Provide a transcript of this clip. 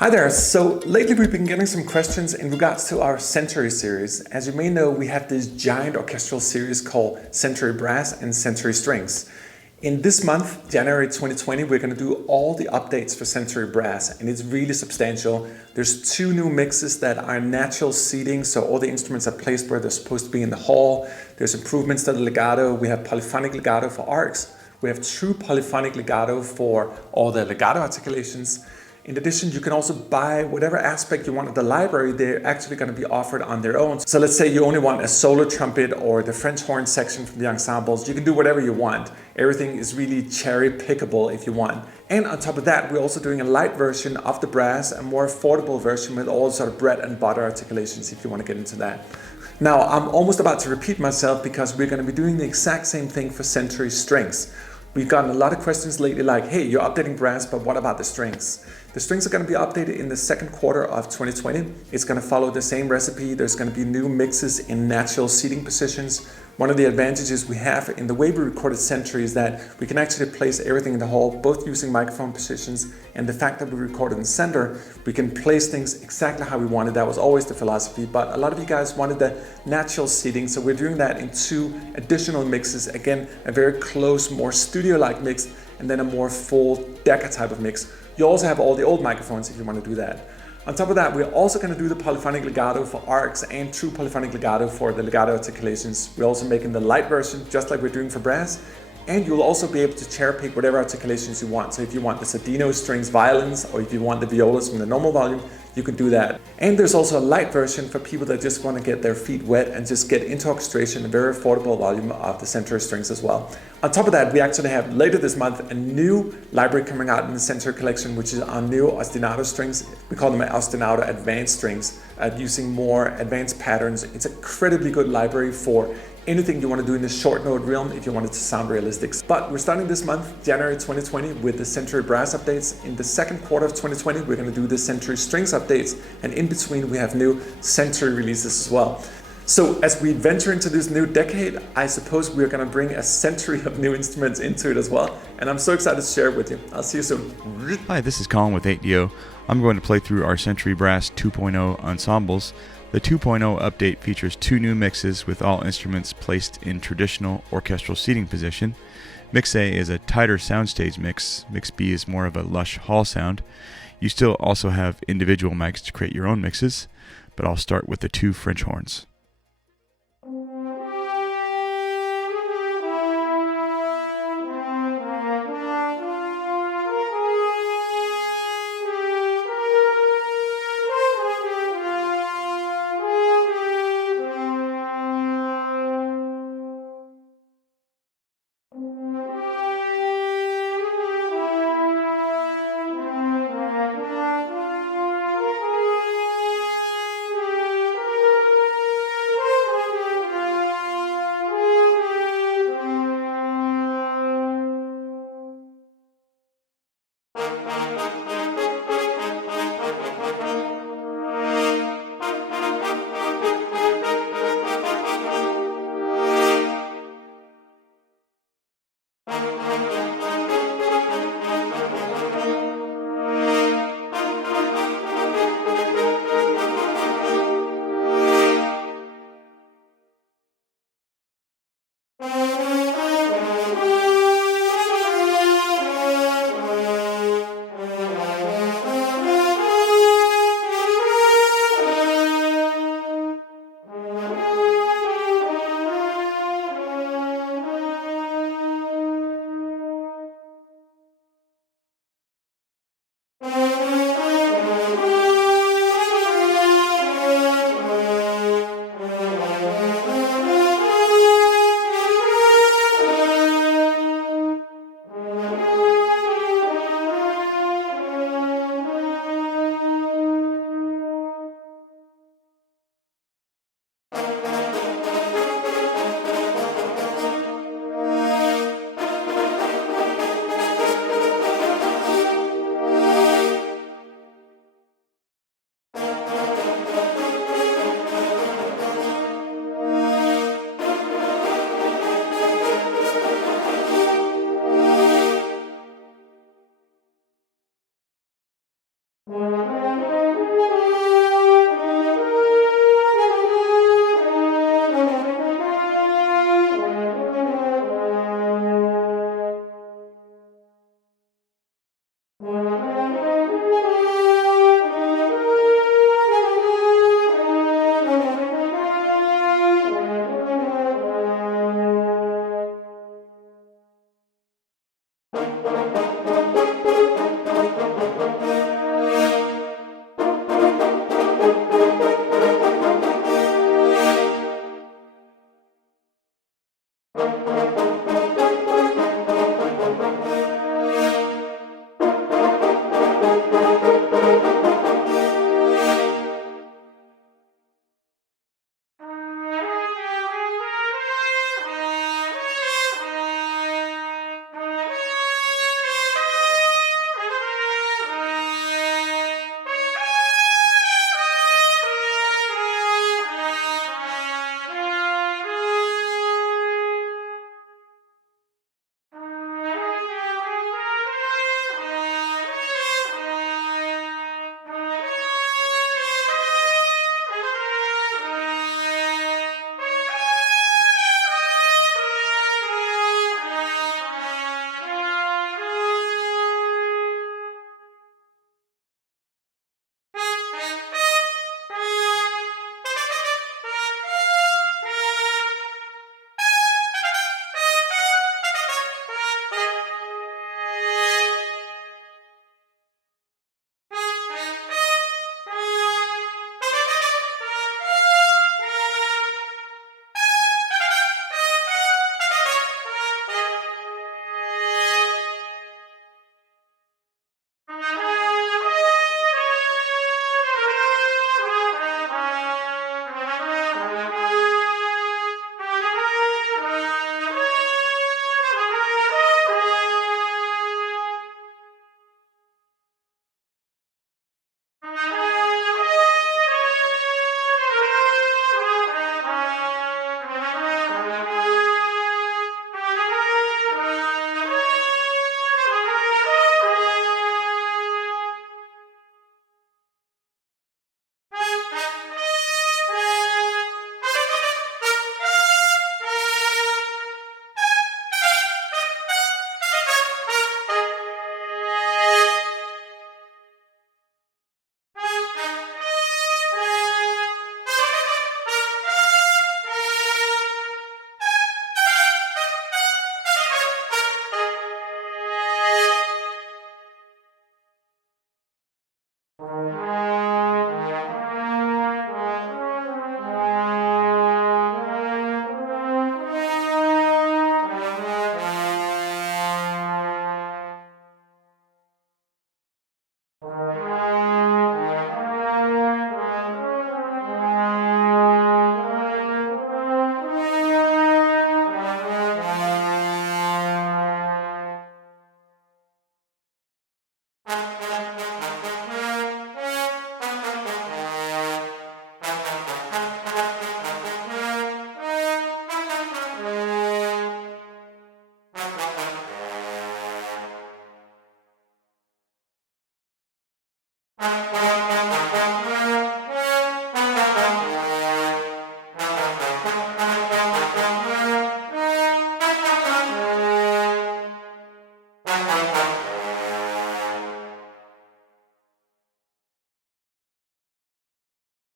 Hi there. So lately we've been getting some questions in regards to our Century series. As you may know, we have this giant orchestral series called Century Brass and Century Strings. In this month, January 2020, we're going to do all the updates for Century Brass, and it's really substantial. There's 2 new mixes that are natural seating, so all the instruments are placed where they're supposed to be in the hall. There's improvements to the legato. We have polyphonic legato for arcs. We have true polyphonic legato for all the legato articulations. In addition, you can also buy whatever aspect you want of the library. They're actually going to be offered on their own. So let's say you only want a solo trumpet or the French horn section from the ensembles. You can do whatever you want. Everything is really cherry pickable if you want. And on top of that, we're also doing a light version of the brass, a more affordable version with all sort of bread and butter articulations if you want to get into that. Now, I'm almost about to repeat myself because we're going to be doing the exact same thing for Century Strings. We've gotten a lot of questions lately like, hey, you're updating brass, but what about the strings? The strings are going to be updated in the second quarter of 2020. It's going to follow the same recipe. There's going to be new mixes in natural seating positions. One of the advantages we have in the way we recorded Century is that we can actually place everything in the hall, both using microphone positions and the fact that we recorded in the center, we can place things exactly how we wanted. That was always the philosophy, but a lot of you guys wanted the natural seating, so we're doing that in 2 additional mixes. Again, a very close, more studio-like mix, and then a more full Decca type of mix. You also have all the old microphones if you want to do that. On top of that, we're also going to do the polyphonic legato for arcs and true polyphonic legato for the legato articulations. We're also making the light version, just like we're doing for brass. And you'll also be able to cherry pick whatever articulations you want. So if you want the Sardino strings violins, or if you want the violas from the normal volume, you can do that. And there's also a light version for people that just want to get their feet wet and just get into orchestration, a very affordable volume of the Century strings as well. On top of that, we actually have later this month a new library coming out in the Century collection, which is our new ostinato strings. We call them ostinato advanced strings, using more advanced patterns. It's an incredibly good library for anything you want to do in the short note realm if you want it to sound realistic. But we're starting this month, January 2020, with the Century Brass updates. In the second quarter of 2020, we're going to do the Century Strings updates. And in between, we have new Century releases as well. So as we venture into this new decade, I suppose we're going to bring a century of new instruments into it as well. And I'm so excited to share it with you. I'll see you soon. Hi, this is Colin with 8DO. I'm going to play through our Century Brass 2.0 ensembles. The 2.0 update features 2 new mixes with all instruments placed in traditional orchestral seating position. Mix A is a tighter soundstage mix. Mix B is more of a lush hall sound. You still also have individual mics to create your own mixes, but I'll start with the 2 French horns.